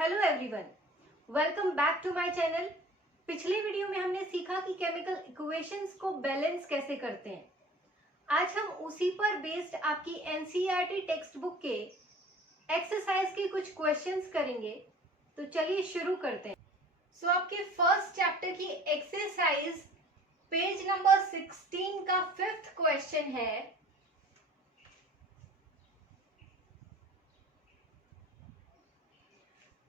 Hello everyone, welcome back to my channel. पिछले video में हमने सीखा कि केमिकल इक्वेशंस को बैलेंस कैसे करते हैं। आज हम उसी पर बेस्ड आपकी एनसीईआरटी टेक्स्ट बुक के एक्सरसाइज के कुछ क्वेश्चंस करेंगे। तो चलिए शुरू करते हैं। सो आपके फर्स्ट चैप्टर की एक्सरसाइज पेज नंबर 16 का 5th क्वेश्चन है।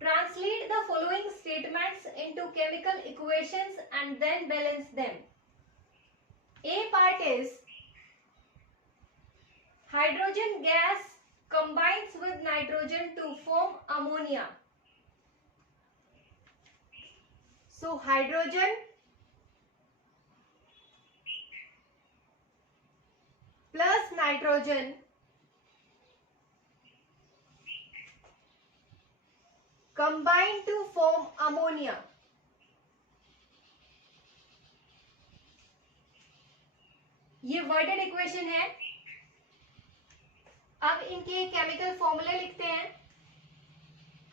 Translate the following statements into chemical equations and then balance them. A part is hydrogen gas combines with nitrogen to form ammonia. So hydrogen plus nitrogen combine to form ammonia. ये worded equation है। अब इनके chemical फॉर्मूले लिखते हैं।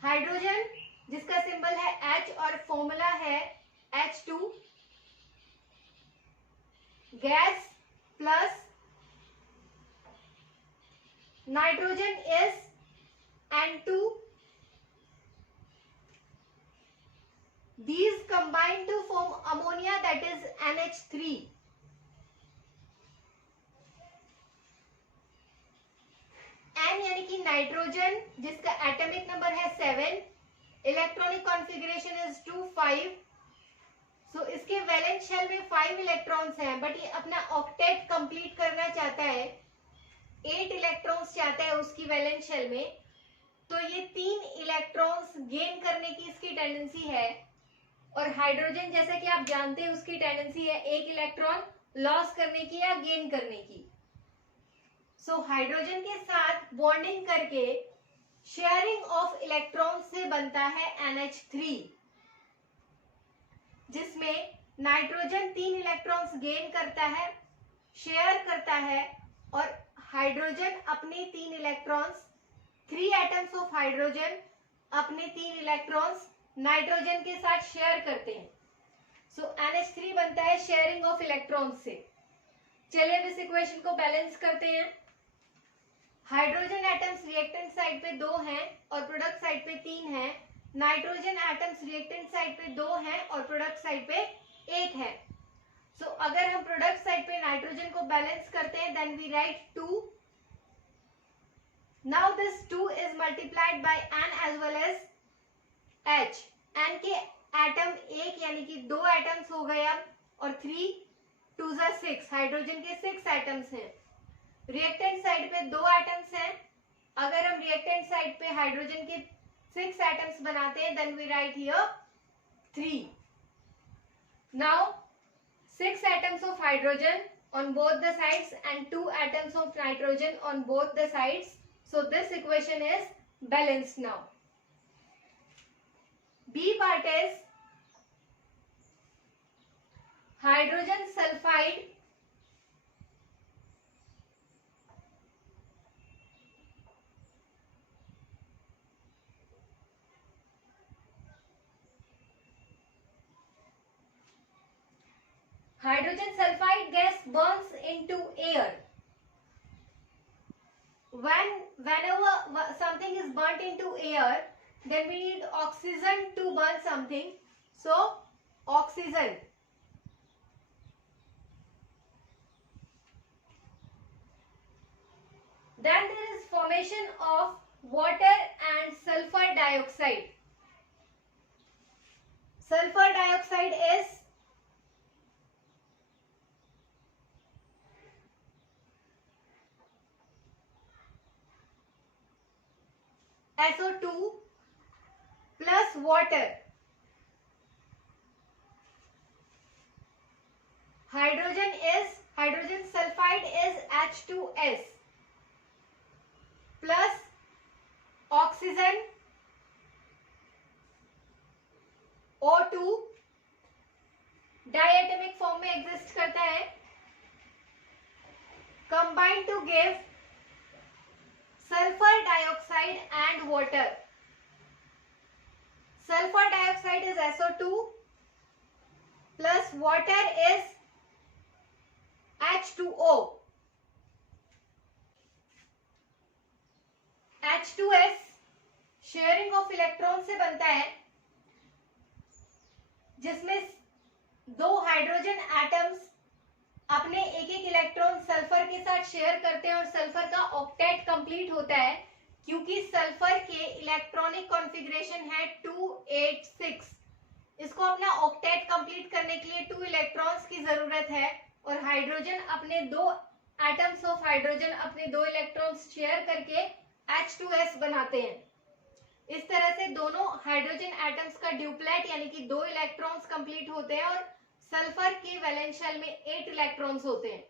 Hydrogen जिसका symbol है H और फॉर्मूला है H2, gas plus nitrogen is N2. These combine to form ammonia, that is NH3. N यानी कि नाइट्रोजन जिसका एटॉमिक नंबर है 7, इलेक्ट्रॉनिक कॉन्फ़िगरेशन इज 2 5. सो इसके वैलेंस शेल में 5 इलेक्ट्रॉन्स हैं, बट ये अपना ऑक्टेट कंप्लीट करना चाहता है, 8 इलेक्ट्रॉन्स चाहता है उसकी वैलेंस शेल में। तो ये 3 इलेक्ट्रॉन्स गेन करने की इसकी टेंडेंसी है, और हाइड्रोजन जैसा कि आप जानते हैं उसकी टेंडेंसी है 1 इलेक्ट्रॉन लॉस करने की या गेन करने की। सो हाइड्रोजन के साथ बॉन्डिंग करके शेयरिंग ऑफ इलेक्ट्रॉन से बनता है NH3, जिसमें नाइट्रोजन 3 इलेक्ट्रॉन्स गेन करता है, शेयर करता है, और हाइड्रोजन अपने 3 इलेक्ट्रॉन्स, 3 एटम्स ऑफ हाइड्रोजन अपने 3 इलेक्ट्रॉन्स नाइट्रोजन के साथ शेयर करते हैं। सो NH3 बनता है शेयरिंग ऑफ इलेक्ट्रॉन्स से। चलिए अब इस इक्वेशन को बैलेंस करते हैं। हाइड्रोजन एटम्स रिएक्टेंट साइड पे 2 हैं और प्रोडक्ट साइड पे 3 हैं। नाइट्रोजन एटम्स रिएक्टेंट साइड पे 2 हैं और प्रोडक्ट साइड पे 1 है। सो अगर हम प्रोडक्ट साइड पे नाइट्रोजन को बैलेंस करते हैं, then we write 2. Now this 2 is multiplied by n as well as H. n के एटम 1 यानी कि 2 एटम्स हो गए अब, और 3 2 6, हाइड्रोजन के 6 एटम्स हैं। रिएक्टेंट साइड पे 2 एटम्स हैं। अगर हम रिएक्टेंट साइड पे हाइड्रोजन के 6 एटम्स बनाते हैं, then we write here 3. Now 6 atoms of hydrogen on both the sides and 2 atoms of nitrogen on both the sides. So this equation is balanced now. B part is hydrogen sulfide gas burns into air. Whenever something is burnt into air, then we need oxygen to burn something. So oxygen. Then there is formation of water and sulfur dioxide. Sulfur dioxide is SO2 plus water. Hydrogen sulfide is H2S plus oxygen O2 diatomic form में exist करता है, combine to give sulfur dioxide and water. SO2 plus water is H2O. H2S sharing of electron से बनता है, जिसमें दो hydrogen atoms अपने एक एक इलेक्ट्रॉन सल्फर के साथ शेयर करते हैं और सल्फर का ऑक्टेट कंप्लीट होता है। क्योंकि सल्फर के इलेक्ट्रॉनिक कॉन्फ़िगरेशन है 286, इसको अपना ऑक्टेट कंप्लीट करने के लिए 2 इलेक्ट्रॉन्स की जरूरत है और हाइड्रोजन अपने दो एटम्स ऑफ हाइड्रोजन अपने दो इलेक्ट्रॉन्स शेयर करके H2S बनाते हैं। इस तरह से दोनों हाइड्रोजन एटम्स का ड्यूप्लेट यानी कि 2 इलेक्ट्रॉन्स कंप्लीट होते हैं और सल्फर के वैलेंस शेल में 8 इलेक्ट्रॉन्स होते हैं।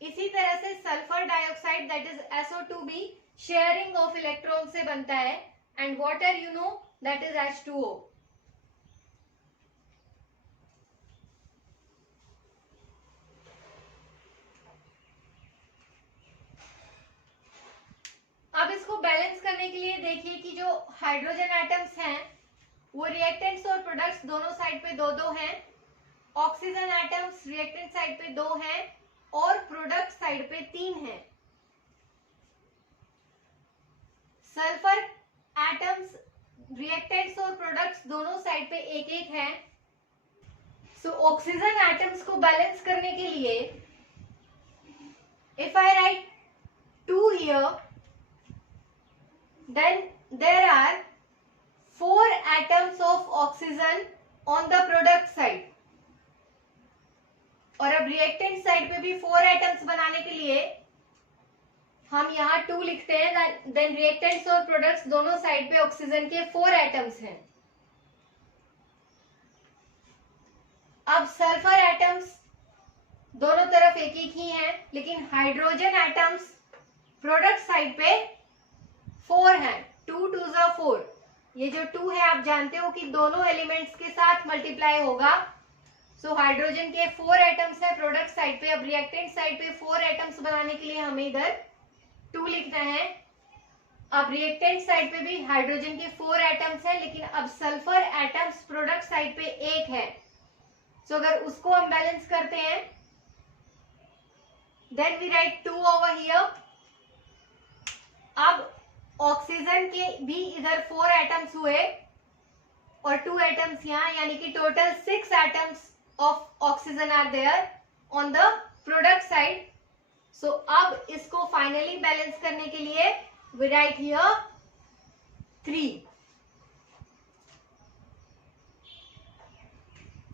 इसी तरह से sulphur dioxide that is SO2 भी शेयरिंग ऑफ इलेक्ट्रॉन से बनता है and water you know that is H2O। अब इसको बैलेंस करने के लिए देखिए कि जो हाइड्रोजन एटम्स हैं वो रिएक्टेंट्स और प्रोडक्ट्स दोनों साइड पे 2-2 हैं, ऑक्सीजन एटम्स रिएक्टेंट साइड पे 2 हैं और प्रोडक्ट साइड पे 3 हैं। सल्फर एटम्स रिएक्टेंट्स और प्रोडक्ट्स दोनों साइड पे 1-1 हैं। सो ऑक्सीजन एटम्स को बैलेंस करने के लिए if I right 2 here then there are 4 atoms of oxygen on the product side और अब रिएक्टेंट साइड पे भी 4 एटम्स बनाने के लिए हम यहाँ 2 लिखते हैं। देन रिएक्टेंट्स और प्रोडक्ट्स दोनों साइड पे ऑक्सीजन के 4 एटम्स हैं। अब सल्फर एटम्स दोनों तरफ एक एक ही हैं, लेकिन हाइड्रोजन एटम्स प्रोडक्ट साइड पे 4 हैं। 2 2 4। ये जो 2 है आप जानते हो कि दोनों एलिमेंट्स के साथ मल्टीप्लाई होगा। सो हाइड्रोजन के 4 एटम्स है प्रोडक्ट साइड पे। अब रिएक्टेंट साइड पे 4 एटम्स बनाने के लिए हमें इधर 2 लिखना है। अब रिएक्टेंट साइड पे भी हाइड्रोजन के 4 एटम्स है, लेकिन अब सल्फर एटम्स प्रोडक्ट साइड पे 1 है। सो अगर उसको हम बैलेंस करते हैं then we write 2 over here. अब ऑक्सीजन के भी इधर 4 एटम्स हुए और 2 एटम्स यहाँ, यानी कि total 6 atoms of oxygen are there on the product side. So अब इसको फाइनली बैलेंस करने के लिए वी राइट हियर 3।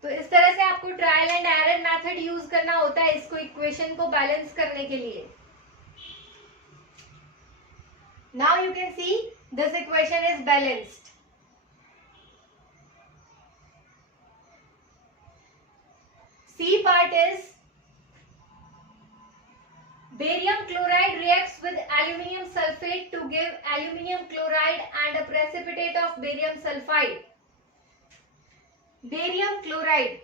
तो इस तरह से आपको trial and error method use करना होता है इसको इक्वेशन को बैलेंस करने के लिए। Now you can see this equation is balanced. C part is barium chloride reacts with aluminium sulfate to give aluminium chloride and a precipitate of barium sulfide. Barium chloride,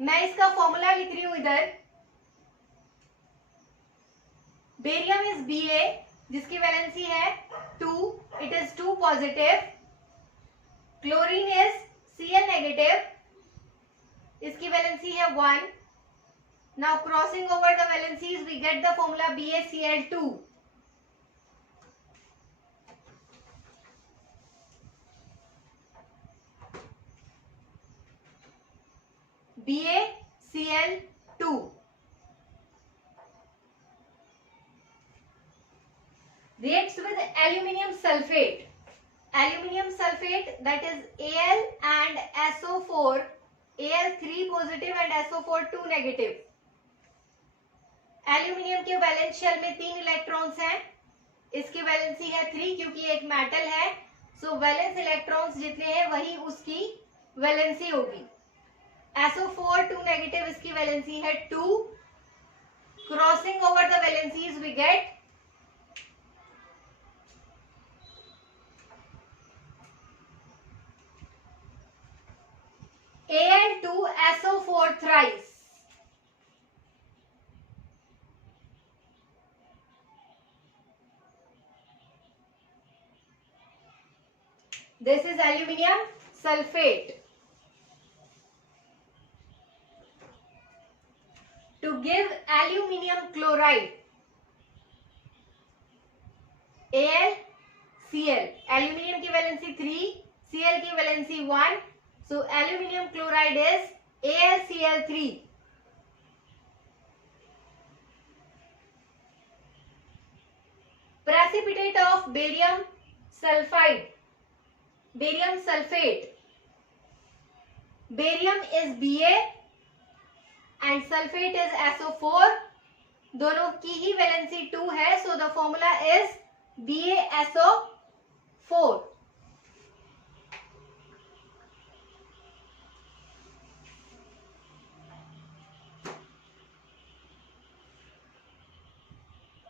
मैं इसका formula लिख रही हूं इधर। Barium is Ba जिसकी valency है 2, it is 2 positive. Chlorine is Cl negative, इसकी valency है 1। Now crossing over the valencies we get the formula BaCl2। BaCl2 reacts with aluminium sulfate. Aluminium sulfate that is Al and SO4, Al3 positive and SO4 2 negative. Aluminium के valence shell में 3 electrons हैं, इसकी valency है 3 क्योंकि एक metal है। सो valence electrons जितने हैं वही उसकी वैलेंसी होगी। SO4 2 नेगेटिव, इसकी वैलेंसी है 2। Crossing over the valencies we get Al2SO4 thrice. This is aluminium sulfate. To give aluminium chloride, AlCl, aluminium की वैलेंसी 3, Cl की valency 1, so aluminium chloride is AlCl3. Precipitate of barium sulfide, barium sulfate. Barium is Ba and sulfate is SO4. दोनों की ही valency 2 है, so the formula is BaSO4.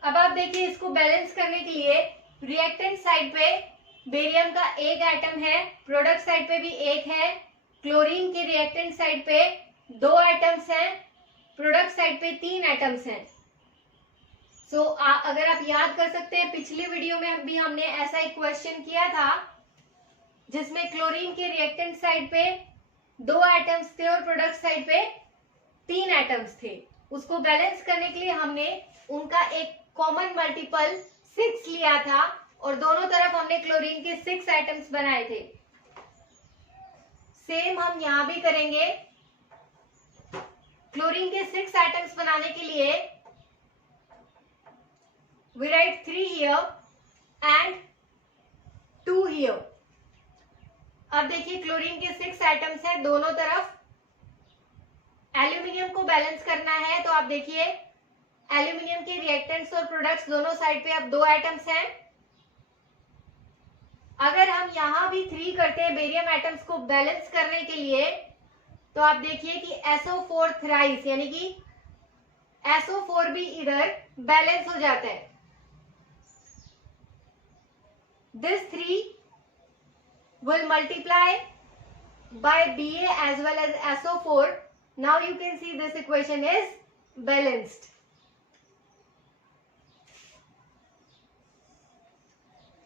अब आप देखिए, इसको balance करने के लिए रिएक्टेंट साइड पे बेरियम का एक एटम है, प्रोडक्ट साइड पे भी एक है, क्लोरीन के रिएक्टेंट साइड पे 2 एटम्स हैं, प्रोडक्ट साइड पे 3 एटम्स हैं. सो अगर आप याद कर सकते हैं, पिछली वीडियो में भी हमने ऐसा एक क्वेश्चन किया था जिसमें क्लोरीन के रिएक्टेंट साइड पे 2 एटम्स थे और प्रोडक्ट साइड पे 3 एटम्स थे. उसको बैलेंस करने के लिए हमने उनका एक कॉमन मल्टीपल 6 लिया था और दोनों तरफ हमने क्लोरीन के 6 एटम्स बनाए थे. सेम हम यहां भी करेंगे. क्लोरीन के 6 एटम्स बनाने के लिए we write 3 here and 2 here. अब देखिए, क्लोरीन के 6 एटम्स हैं, दोनों तरफ एल्यूमिनियम को बैलेंस करना है. तो आप देखिए, एल्यूमिनियम के रिएक्टेंट्स और प्रोडक्ट्स दोनों साइड पे अब 2 एटम्स हैं. अगर हम यहां भी 3 करते हैं बेरियम एटम्स को बैलेंस करने के लिए, तो आप देखिए कि SO4 थ्राइस, यानी कि SO4 भी इधर बैलेंस हो जाता है. This 3 will multiply by Ba as well as SO4. Now you can see this equation is balanced.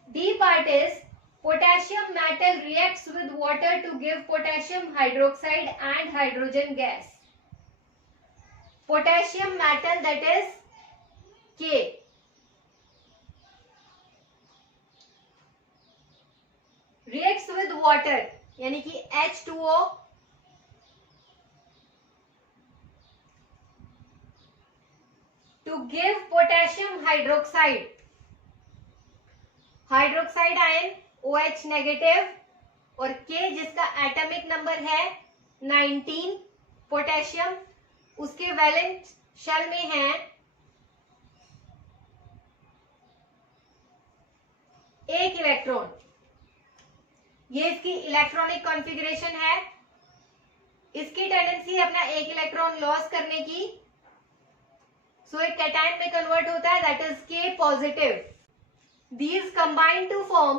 D part is potassium metal reacts with water to give potassium hydroxide and hydrogen gas. Potassium metal, that is K, reacts with water, यानी कि H2O, to give potassium hydroxide. Hydroxide ion OH negative और K जिसका atomic number है 19, potassium, उसके valence shell में है एक electron. ये इसकी इलेक्ट्रॉनिक कॉन्फ़िगरेशन है. इसकी टेंडेंसी है अपना एक इलेक्ट्रॉन लॉस करने की, सो एक कैटायन में कन्वर्ट होता है, that is K positive. These combine to form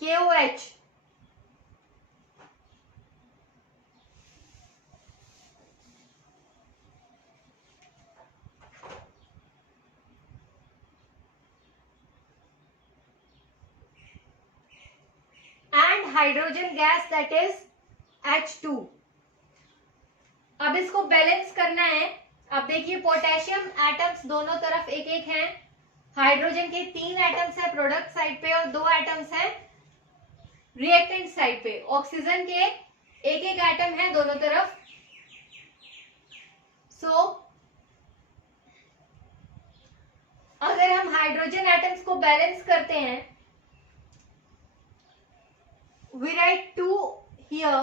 KOH. And hydrogen gas, that is H2. अब इसको बैलेंस करना है. अब देखिए, पोटेशियम एटम्स दोनों तरफ एक एक हैं, हाइड्रोजन के 3 एटम्स हैं प्रोडक्ट साइड पे और 2 एटम्स हैं रिएक्टेंट साइड पे. ऑक्सीजन के एक एक एटम है दोनों तरफ. सो अगर हम हाइड्रोजन एटम्स को बैलेंस करते हैं, वी राइट 2 हियर.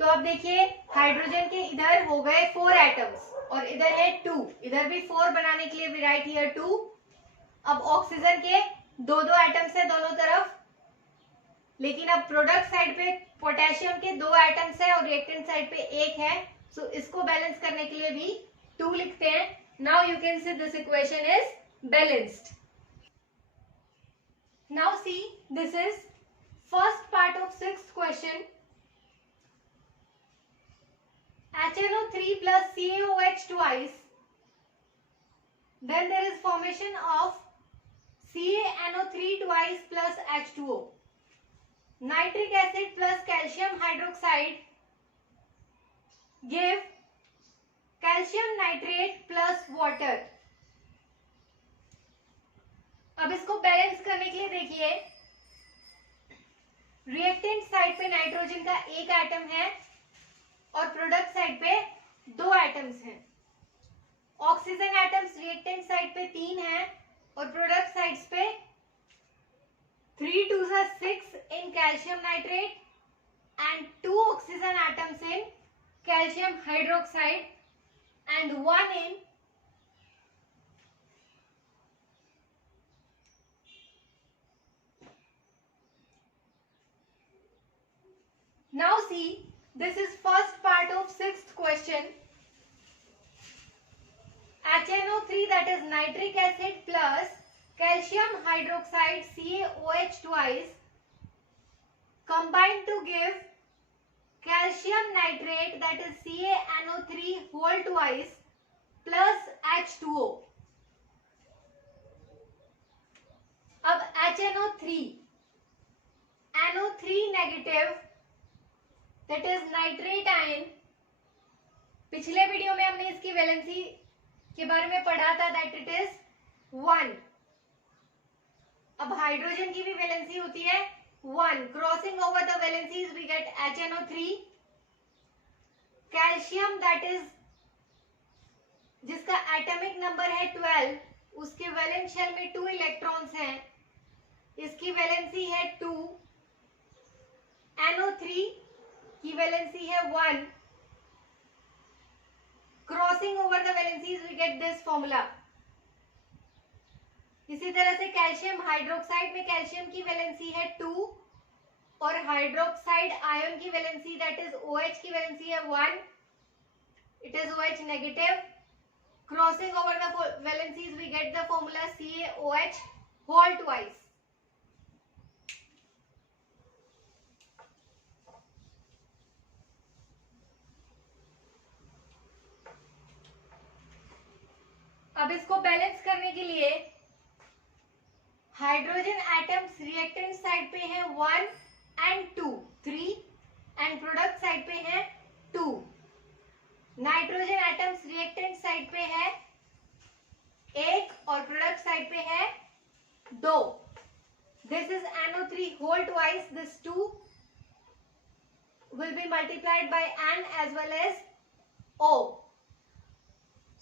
तो अब देखिए, हाइड्रोजन के इधर हो गए 4 एटम्स और इधर है 2, इधर भी 4 बनाने के लिए वी राइट हियर 2. अब ऑक्सीजन के 2 एटम्स है दोनों तरफ, लेकिन अब प्रोडक्ट साइड पे पोटेशियम के 2 एटम्स है और रिएक्टेंट साइड पे 1 है. सो इसको बैलेंस करने के लिए भी 2 लिखते हैं. Now you can see this equation is balanced. Now see, this is first part of 6th question. HNO3 plus CaOH twice Then there is formation of CaNO3 twice plus H2O. Nitric acid plus calcium hydroxide give calcium nitrate plus water. अब इसको balance करने के लिए देखिए, reactant side पे nitrogen का एक atom है और प्रोडक्ट साइड पे 2 एटम्स हैं. ऑक्सीजन एटम्स रिएक्टेंट साइड पे 3 हैं और प्रोडक्ट साइड्स पे 3 2 6 in calcium nitrate and 2 oxygen atoms in calcium hydroxide and 1 in now see, this is first part of 6th question. HNO3, that is nitric acid plus calcium hydroxide CaOH twice combined to give calcium nitrate, that is CaNO3 whole twice plus H2O. अब HNO3 NO3 negative, that is nitrate ion. पिछले video में हमने इसकी valency के बारे में पढ़ा था, दैट इट इज 1. अब हाइड्रोजन की भी वैलेंसी होती है 1. Crossing over the valencies we get HNO3. Calcium that is जिसका एटॉमिक नंबर है 12, उसके वैलेंस शेल में 2 इलेक्ट्रॉन्स हैं, इसकी वैलेंसी है 2. NO3 की वैलेंसी है 1. Crossing over the valencies we get this formula. इसी तरह से कैल्शियम हाइड्रोक्साइड में कैल्शियम की वैलेंसी है 2 और हाइड्रोक्साइड आयन की वैलेंसी दैट इज OH की वैलेंसी है 1. It is OH negative. Crossing over the valencies we get the formula CaOH whole twice. अब इसको बैलेंस करने के लिए हाइड्रोजन एटम्स रिएक्टेंट साइड पे हैं 1 and 2, 3 एंड प्रोडक्ट साइड पे हैं 2. नाइट्रोजन एटम्स रिएक्टेंट साइड पे है 1 और प्रोडक्ट साइड पे है 2. This is NO3 whole twice. This 2 will be multiplied by N as well as O.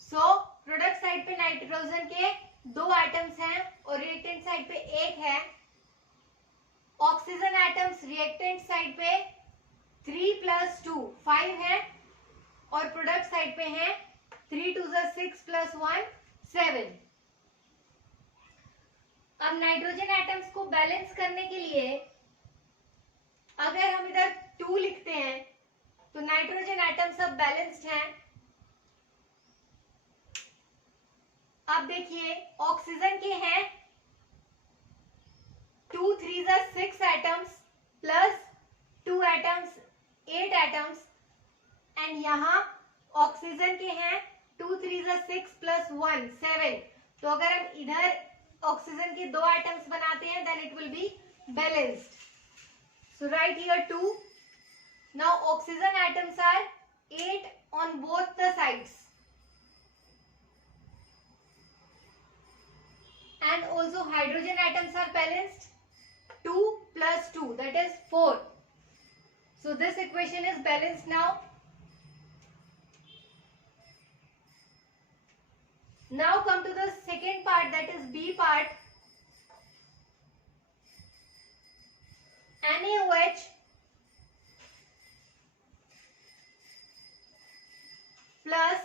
So product side पे नाइट्रोजन के 2 एटम्स हैं और रिएक्टेंट साइड पे 1 है. ऑक्सीजन एटम्स रिएक्टेंट साइड पे 3 + 2 5 है और प्रोडक्ट साइड पे हैं 3 2 6 + 1 7. अब नाइट्रोजन एटम्स को बैलेंस करने के लिए अगर हम इधर 2 लिखते हैं तो नाइट्रोजन एटम्स सब बैलेंस्ड हैं. अब देखिए ऑक्सीजन के हैं 2 3 6 atoms plus 2 atoms 8 atoms and यहाँ ऑक्सीजन के हैं 2 3 6 + 1 7. तो अगर हम इधर ऑक्सीजन के 2 एटम्स बनाते हैं then it will be balanced. So write here 2. Now oxygen atoms are 8 on both the sides. And also hydrogen atoms are balanced. 2 + 2 that is 4. So this equation is balanced now. Now come to the second part, that is B part. NaOH plus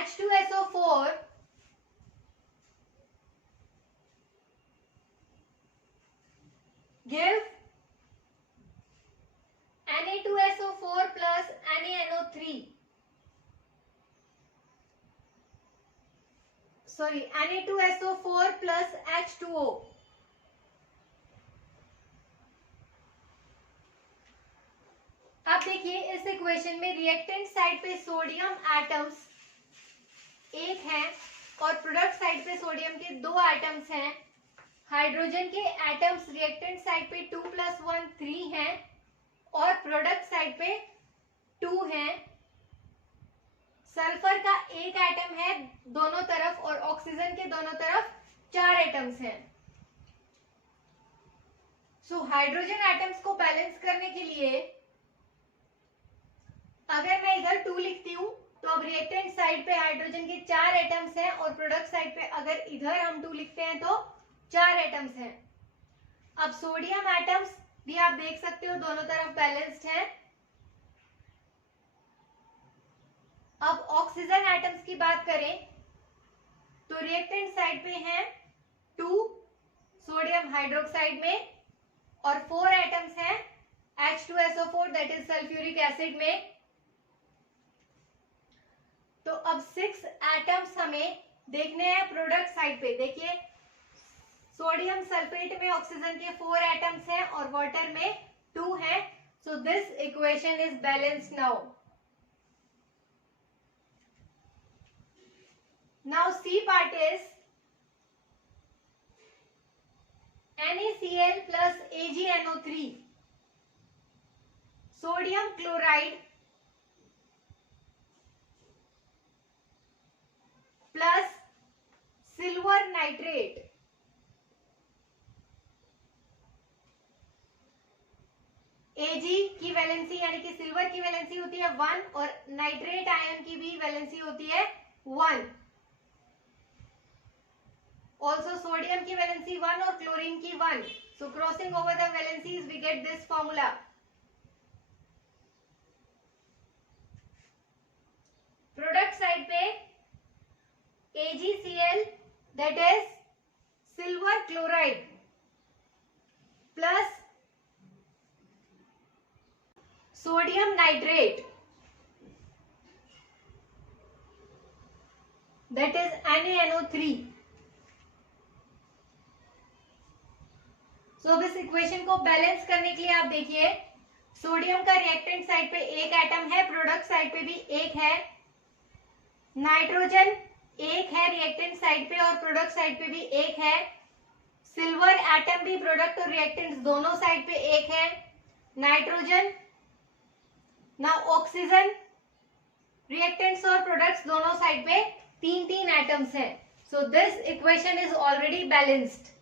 H2SO4 give Na2SO4 plus NaNO3. Sorry, Na2SO4 plus H2O. अब देखिए इस equation में reactant side पे sodium atoms 1 है में sodium के 2 atoms हैं, hydrogen के एटम्स रिएक्टेंट साइड पे 2 + 1 3 हैं और प्रोडक्ट साइड पे 2 हैं। सल्फर का एक एटम है दोनों तरफ और ऑक्सीजन के दोनों तरफ 4 एटम्स हैं। सो हाइड्रोजन एटम्स को बैलेंस करने के लिए अगर मैं इधर 2 लिखती हूं तो अब रिएक्टेंट साइड पे हाइड्रोजन के 4 एटम्स हैं और प्रोडक्ट साइड पे अगर इधर हम 2 लिखते हैं तो 4 एटम्स हैं। अब सोडियम एटम्स भी आप देख सकते हो दोनों तरफ बैलेंस्ड हैं। अब ऑक्सीजन एटम्स की बात करें तो रिएक्टेंट साइड पे हैं 2 सोडियम हाइड्रोक्साइड में और 4 एटम्स हैं H2SO4 that is sulphuric acid में। तो अब 6 एटम्स हमें देखने हैं प्रोडक्ट साइड पे। देखिए सोडियम सल्फेट में ऑक्सीजन के 4 एटम्स हैं और वाटर में 2 हैं। So this equation is balanced now. Now C part is NaCl plus AgNO3, sodium chloride plus silver nitrate। Ag की वैलेंसी यानी कि सिल्वर की वैलेंसी होती है 1 और नाइट्रेट आयन की भी वैलेंसी होती है 1। Also sodium की वैलेंसी 1 और क्लोरीन की 1। So crossing over the valencies we get this formula। Product side पे AgCl that is silver chloride plus sodium nitrate that is NaNO3। तो अब इस इक्वेशन को बैलेंस करने के लिए आप देखिए सोडियम का रिएक्टेंट साइड पे एक एटम है, प्रोडक्ट साइड पे भी एक है। नाइट्रोजन एक है रिएक्टेंट साइड पे और प्रोडक्ट साइड पे भी एक है। सिल्वर एटम भी प्रोडक्ट और रिएक्टेंट दोनों साइड पे एक है। नाइट्रोजन नाउ ऑक्सीजन रिएक्टेंट्स और प्रोडक्ट्स दोनों साइड पे 3 एटम्स हैं। So this equation is already balanced.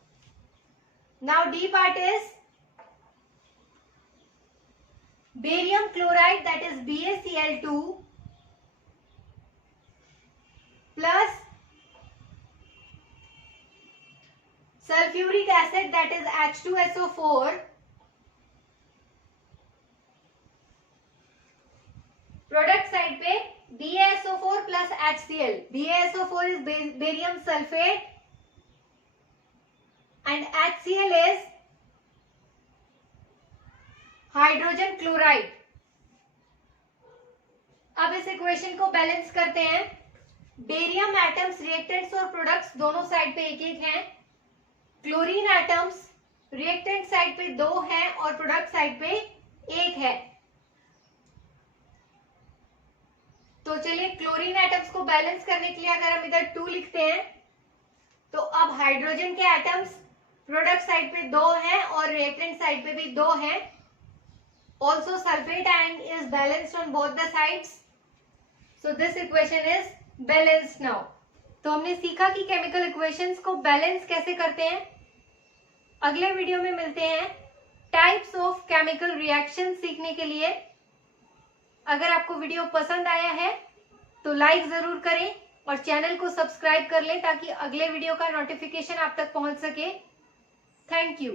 Now D part is barium chloride that is BaCl2 plus sulfuric acid that is H2SO4 product side पे BaSO4 plus HCl। BaSO4 is barium sulfate and HCl is hydrogen chloride. अब इस equation को balance करते हैं। Barium atoms reactants और products दोनों side पे एक एक हैं। क्लोरीन एटम्स रिएक्टेंट साइड पे 2 हैं और प्रोडक्ट साइड पे 1 है। तो चलिए क्लोरीन एटम्स को बैलेंस करने के लिए अगर हम इधर 2 लिखते हैं तो अब हाइड्रोजन के एटम्स प्रोडक्ट साइड पे 2 हैं और रिएक्टेंट साइड पे भी 2 हैं। Also sulphate ion is balanced on both the sides. So this equation is balanced now. तो हमने सीखा कि केमिकल इक्वेशंस को बैलेंस कैसे करते हैं। अगले वीडियो में मिलते हैं टाइप्स ऑफ केमिकल रिएक्शन सीखने के लिए। अगर आपको वीडियो पसंद आया है तो लाइक जरूर करें और चैनल को सब्सक्राइब कर लें ताकि अगले वीडियो का नोटिफिकेशन आप तक पहुंच सके। Thank you.